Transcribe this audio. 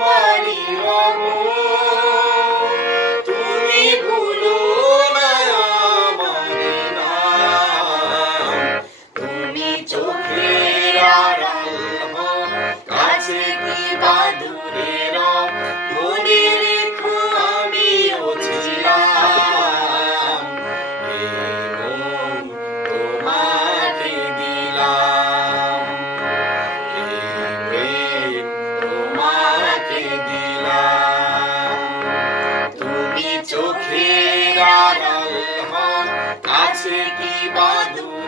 তোমারই রহম, তুমি ভুলো না আমার নাম। তুমি চোখের আড়াল হও, কাছে কি বা দূরে রও, মনে রেখো আমিও ছিলাম। এই মন তোমাকে দিলাম, এই প্রেম তোমাকে দিলাম। তুমি চোখের আড়াল হও, কাছে কি বা দূরে